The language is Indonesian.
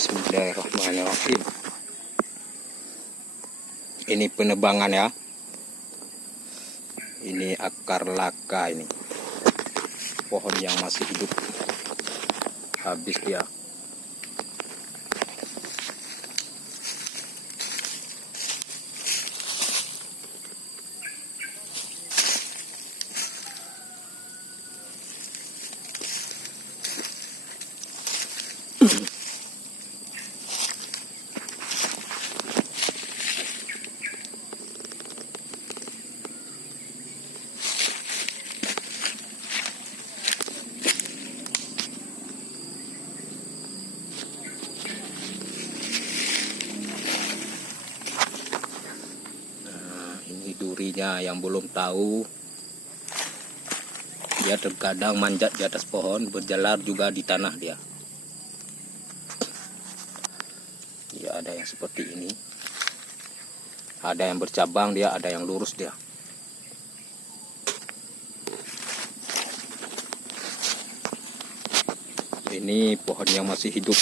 Bismillahirrahmanirrahim. Ini penebangan ya. Ini akar laka ini. Pohon yang masih hidup. Habis dia. Ini durinya yang belum tahu, dia terkadang manjat di atas pohon, berjalar juga di tanah dia. Ya, ada yang seperti ini, ada yang bercabang dia, ada yang lurus dia. Ini pohon yang masih hidup.